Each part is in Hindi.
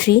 3،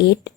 8،